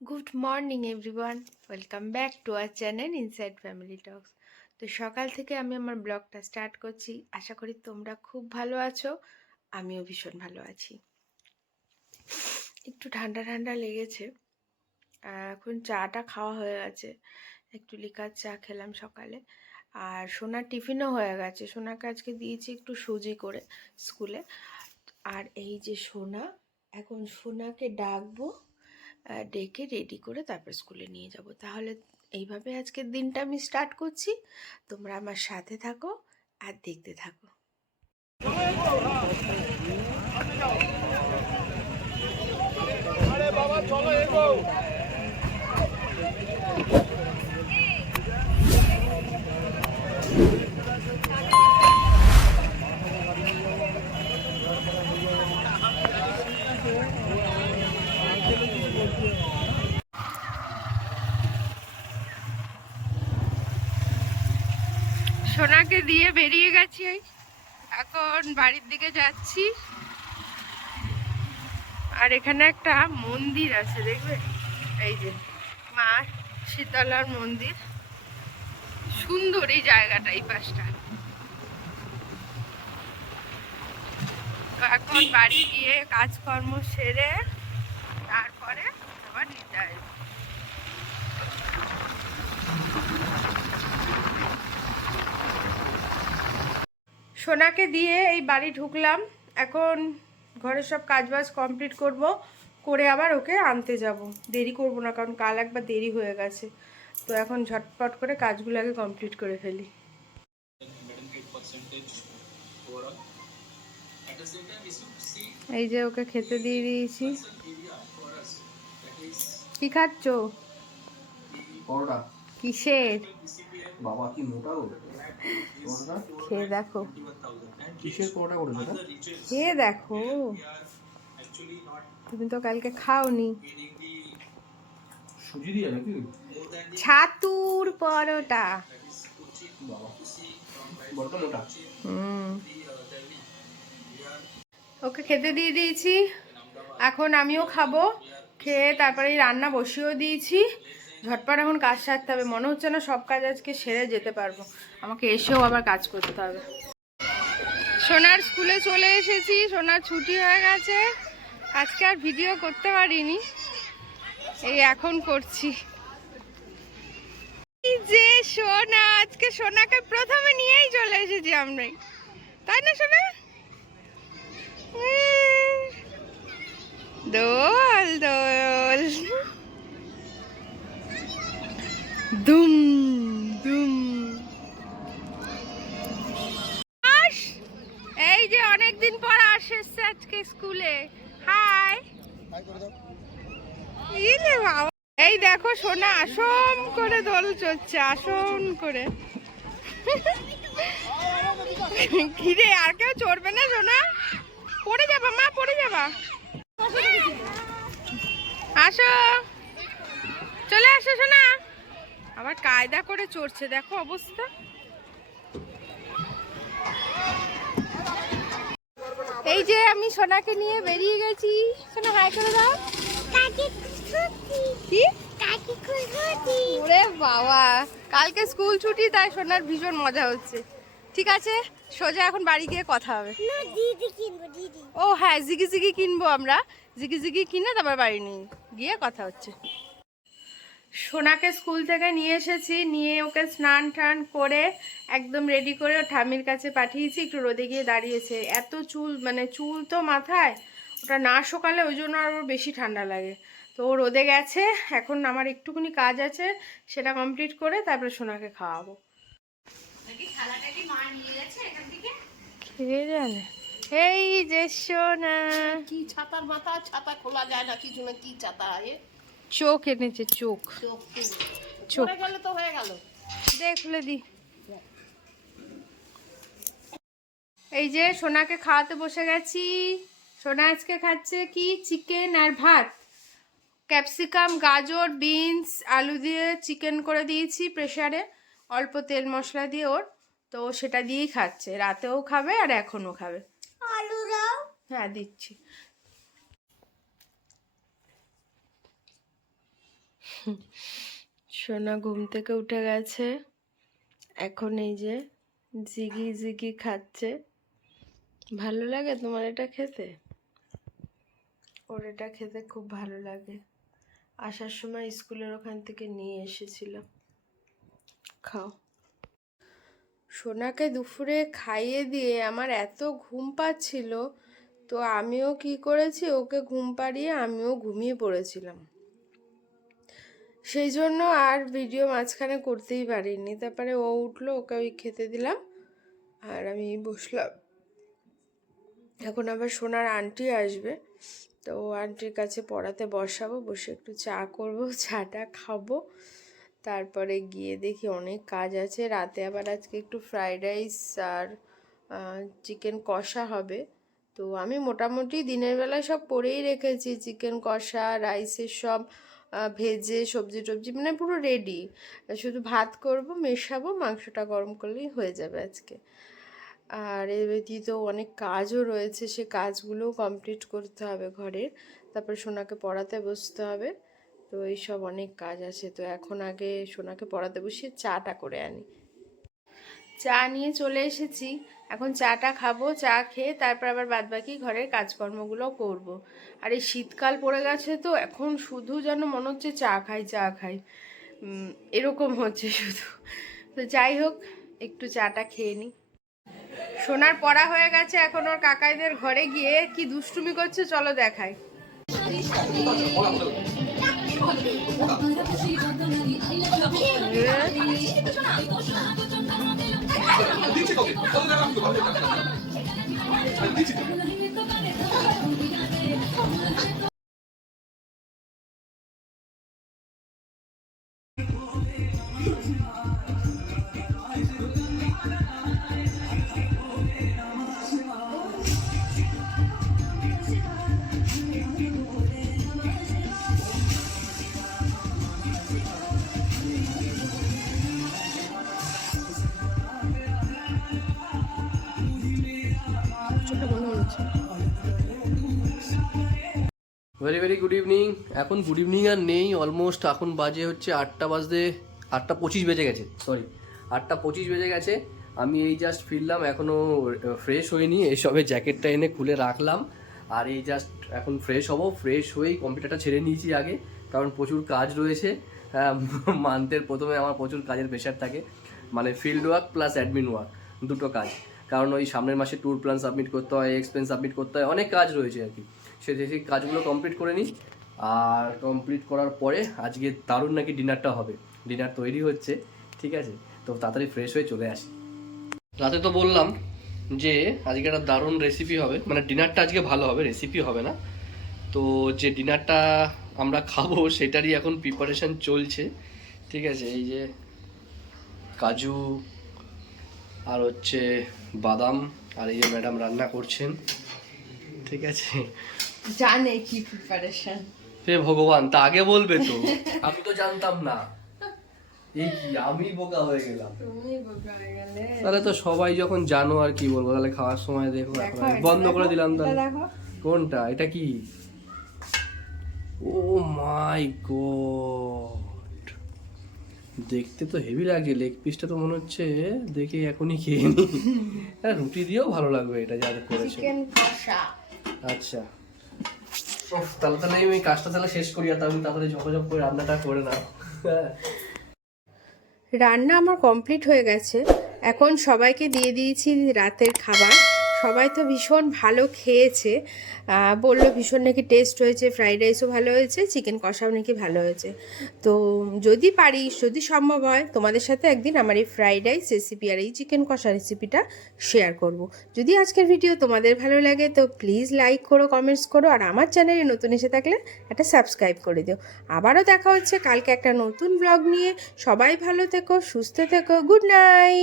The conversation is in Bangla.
Good morning everyone welcome back to our channel inside family talks তো সকাল থেকে আমি আমার ব্লগটা স্টার্ট করছি। আশা করি তোমরা খুব ভালো আছো। আমিও ভীষণ ভালো আছি। একটু ঠান্ডা ঠান্ডা লেগেছে। এখন চাটা খাওয়া হয়ে গেছে। একটু লিকার চা খেলাম সকালে। আর সোনার টিফিনও হয়ে গেছে। সোনাকে আজকে দিয়েছি একটু সুজি করে স্কুলে। আর এই যে সোনা, এখন সোনাকে ডাকবো ডেকে রেডি করে তারপর স্কুলে নিয়ে যাব। তাহলে এইভাবে আজকের দিনটা আমি স্টার্ট করছি। তোমরা আমার সাথে থাকো আর দেখতে থাকো। সোনাকে দিয়ে বেরিয়ে গেছি। এখন বাড়ির দিকে যাচ্ছি। আর এখানে একটা মন্দির আছে, দেখবে? এই যে, মা শীতলার মন্দির। সুন্দর এই জায়গাটা, এই পাশটা। এখন বাড়ি গিয়ে কাজকর্ম সেরে তারপরে আবার নিতে সোনাকে দিয়ে এই বাড়ি ঢুকলাম। এখন ঘরের সব কাজবাজ কমপ্লিট করব, করে আবার ওকে আনতে যাব। দেরি করব না, কারণ কাল একবার দেরি হয়ে গেছে। তো এখন ঝটপট করে কাজগুলো আগে কমপ্লিট করে ফেলি। এই যে ওকে খেতে দিয়ে দিয়েছি। কি খাচ্ছ? পরোটা। কিসের? বাবা কি মোটা গো খেয়ে দেখো। কিসের পরোটা করেছ এটা খেয়ে দেখো। তুমি তো কালকে খাওনি। সুজি দিয়ে নাকি? ছাতুর পরোটা। হুম। ওকে খেতে দিয়ে দিয়েছি। এখন আমিও খাব। খেয়ে তারপরে রান্না বসিয়েও দিয়েছি। ঝটপট এখন কাজ সারতে হবে। মনে হচ্ছে না সব কাজ আজকে সেরে যেতে পারব। আমাকে এসেও আবার কাজ করতে হবে। সোনার স্কুলে চলে এসেছি। সোনার ছুটি হয়ে গেছে। আজকে আর ভিডিও করতে পারিনি। এই এখন করছি। যে সোনা, আজকে সোনাকে প্রথমে নিয়েই চলে এসেছি আমরাই। তাই না, সোনা? দোল দোল। দুম দুম। আস এই যে অনেকদিন পর আস এসছে আজকে স্কুলে। হাই। এই দেখো সোনা আসন করে দোল চড়ছে আসন করে। ঘিরে আর কেউ চড়বে না সোনা? পড়ে যাবা মা পড়ে যাবা। আসো। চলে আসো সোনা। আবার কায়দা করে চড়ছে দেখো অবস্থা। এই যে আমি সোনাকে নিয়ে বেরিয়ে গেছি। সোনা হাই করে দাও। কি? ওরে বাবা কালকে স্কুল ছুটি তাই সোনার ভীষণ মজা হচ্ছে। ঠিক আছে সোজা এখন বাড়ি গিয়ে কথা হবে। ও হ্যাঁ জিগি জিগি কিনবো আমরা। জিগি জিগি কিনে তারপর বাড়ি নিয়ে গিয়ে কথা হচ্ছে। সোনাকে স্কুল থেকে নিয়ে এসেছি নিয়ে ওকে স্নান টান করে একদম রেডি করে ঠামির কাছে পাঠিয়েছি একটু রোদে গিয়ে দাঁড়িয়েছে। এত চুল মানে চুল তো মাথায় ওটা না সকালে ওই জন্য আরও বেশি ঠান্ডা লাগে। তো ও রোদে গেছে এখন আমার একটুখানি কাজ আছে সেটা কমপ্লিট করে তারপরে সোনাকে খাওয়াবো। জানে? এই যে সোনা। কি ছাতার মাথা? ছাতা খোলা যায় না কিছু না কি ছাতা এ? চোখ এনেছে চোখ। চোখ তো হয়ে গেল। দে খুলে দি। এই যে সোনাকে খাওয়াতে বসে গেছি। সোনা আজকে খাচ্ছে কি? চিকেন আর ভাত। ক্যাপসিকাম গাজর বিনস আলু দিয়ে চিকেন করে দিয়েছি প্রেসারে। অল্প তেল মশলা দিয়ে ওর। তো সেটা দিয়েই খাচ্ছে। রাতেও খাবে আর এখনও খাবে। আলু দাও। হ্যাঁ দিচ্ছি। সোনা ঘুম থেকে উঠে গেছে। এখন এই যে জিগি জিগি খাচ্ছে। ভালো লাগে তোমার এটা খেতে? ওর এটা খেতে খুব ভালো লাগে। আসার সময় স্কুলের ওখান থেকে নিয়ে এসেছিলাম। খাও। সোনাকে দুপুরে খাইয়ে দিয়ে আমার এত ঘুম পাচ্ছিল, তো আমিও কি করেছি, ওকে ঘুম পাড়িয়ে আমিও ঘুমিয়ে পড়েছিলাম। সেই জন্য আর ভিডিও মাঝখানে করতেই পারিনি। তারপরে ও উঠল, ওকে ওই খেতে দিলাম আর আমি বসলাম। এখন আবার সোনার আন্টি আসবে, তো আন্টির কাছে পড়াতে বসাবো, বসে একটু চা করব, চাটা খাব। তারপরে গিয়ে দেখি অনেক কাজ আছে। রাতে আবার আজকে একটু ফ্রাইড রাইস আর চিকেন কষা হবে। তো আমি মোটামুটি দিনের বেলায় সব করেই রেখেছি। চিকেন কষা, রাইসের সব ভেজে সবজি টবজি মানে পুরো রেডি শুধু ভাত করব, মেশাবো, মাংসটা গরম করলেই হয়ে যাবে আজকে। আর এর ব্যতীত অনেক কাজও রয়েছে, সে কাজগুলোও কমপ্লিট করতে হবে ঘরের। তারপর সোনাকে পড়াতে বসতে হবে। তো এইসব অনেক কাজ আছে। তো এখন আগে সোনাকে পড়াতে বসিয়ে চাটা করে আনি। চা নিয়ে চলে এসেছি। এখন চাটা খাব, চা খেয়ে তারপর আবার বাদবাকি ঘরের কাজকর্মগুলো করব। আর এই শীতকাল পড়ে গেছে তো, এখন শুধু যেন মনে হচ্ছে চা খাই চা খাই। এরকম হচ্ছে শুধু। তো যাই হোক, একটু চাটা খেয়ে নিই। সোনার পড়া হয়ে গেছে, এখন ওর কাকাইদের ঘরে গিয়ে কি দুষ্টুমি করছে চলো দেখাই। দিচ্ছি তোকে কত টাকা আমি তো ভালো দিচ্ছি তোকে ভেরি ভেরি গুড ইভিনিং এখন গুড ইভিনিং আর নেই অলমোস্ট এখন বাজে হচ্ছে আটটা বাজতে, আটটা পঁচিশ বেজে গেছে সরি আটটা পঁচিশ বেজে গেছে। আমি এই জাস্ট ফিরলাম এখনও ফ্রেশ হইনি, এসবে জ্যাকেটটা এনে খুলে রাখলাম। আর এই জাস্ট এখন ফ্রেশ হব ফ্রেশ হয়েই কম্পিউটারটা ছেড়ে নিয়েছি আগে, কারণ প্রচুর কাজ রয়েছে। মান্থের প্রথমে আমার প্রচুর কাজের প্রেশার থাকে মানে field work plus admin work দুটো কাজ। কারণ ওই সামনের মাসে ট্যুর প্ল্যান সাবমিট করতে হয় এক্সপেন্স সাবমিট করতে হয়, অনেক কাজ রয়েছে আর কি। সে সেই কাজগুলো কমপ্লিট করে নিই আর কমপ্লিট করার পরে আজকে দারুণ নাকি ডিনারটা হবে। ডিনার তৈরি হচ্ছে, ঠিক আছে? তো তাড়াতাড়ি ফ্রেশ হয়ে চলে আসি। রাতে তো বললাম যে আজকে একটা দারুণ রেসিপি হবে। মানে ডিনারটা আজকে ভালো হবে রেসিপি হবে না। তো যে ডিনারটা আমরা খাব সেটারই এখন প্রিপারেশন চলছে, ঠিক আছে? এই যে কাজু আর হচ্ছে বাদাম আর এই যে ম্যাডাম রান্না করছেন, ঠিক আছে? জানে কি প্রিপারেশন হে ভগবান তা আগে বলবে তো। আমি তো জানতাম না। এই কি আমি বোকা হয়ে গেলাম। তুমি বোকা হয়ে গেলে। তাহলে তো সবাই যখন জানো আর কি বলব তাহলে খাওয়ার সময় দেখো এখন। বন্ধ করে দিলাম তাহলে। কোনটা? এটা কি? Oh my god. দেখতে তো হেভি লাগছে লেগ পিসটা তো মনে হচ্ছে দেখে এখনই খেয়ে নি। হ্যাঁ রুটি দিয়েও ভালো লাগবে এটা যা করেছে। চিকেন কষা। আচ্ছা। তাহলে তাহলে আমি কাজটা তাহলে শেষ করি আর আমি তাড়াতাড়ি ঝকঝক করে রান্নাটা করে নাও। রান্না আমার কমপ্লিট হয়ে গেছে। এখন সবাইকে দিয়ে দিয়েছি রাতের খাবার। সবাই তো ভীষণ ভালো খেয়েছে। বলল ভীষণ নাকি টেস্ট হয়েছে ফ্রাইড রাইসও ভালো হয়েছে চিকেন কষাও নাকি ভালো হয়েছে। তো যদি পারি, যদি সম্ভব হয়, তোমাদের সাথে একদিন আমার এই ফ্রাইড রাইস রেসিপি আর এই চিকেন কষা রেসিপিটা শেয়ার করব। যদি আজকের ভিডিও তোমাদের ভালো লাগে, তো প্লিজ লাইক করো কমেন্টস করো, আর আমার চ্যানেলে নতুন এসে থাকলে একটা সাবস্ক্রাইব করে দিও। আবারও দেখা হচ্ছে কালকে একটা নতুন ব্লগ নিয়ে। সবাই ভালো থেকো, সুস্থ থেকো গুড নাইট